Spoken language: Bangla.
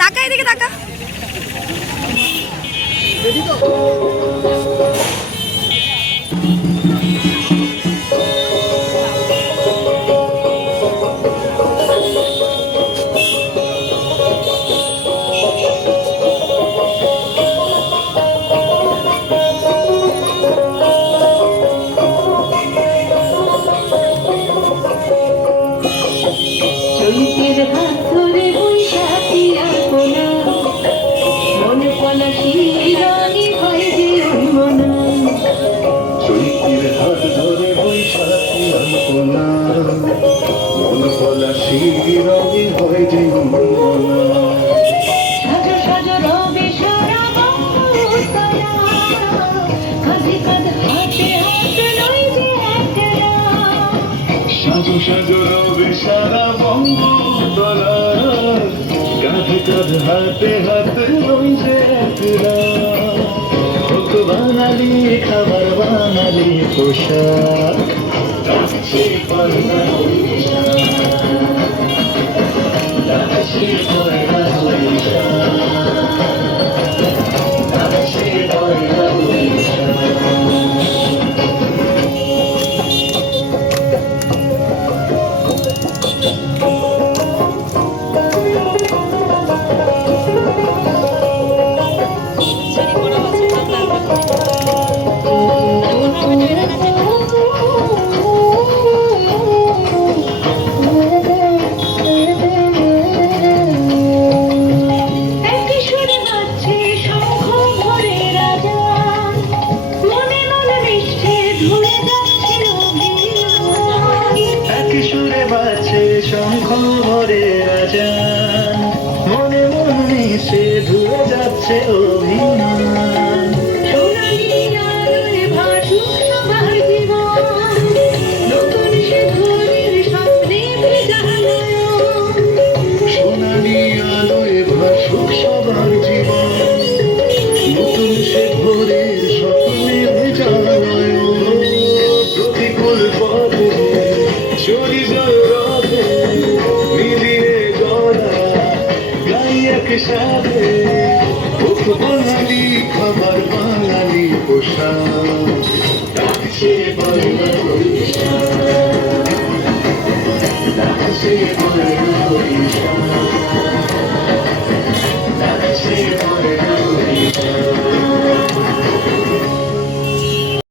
টাকা এদিকে টাকা সারা বঙ্গতলা কাঁধে কাঁধ হাতে হাতে রইছে একরা কত বাঙালি খাবার বাঙালি পোশাক কাছে পয়লা কাছে পয়লা কাছে পয়লা শঙ্খ ভরে রাজান মনে মনে সে ধুয়ে যাচ্ছে অভিমান সোনালি আলোয় ভাসুক সবার জীবন নতুন সে ধরির স্বপ্নে ভেজা নয়ন সোনালি আলোয় ভাসুক সবার জীবন নতুন সে ভরির স্বপ্নে ভেজা নয়ন প্রতিকূল পথে চলি যায় একসাথে বাঙালি খাবার বাঙালি পোশাক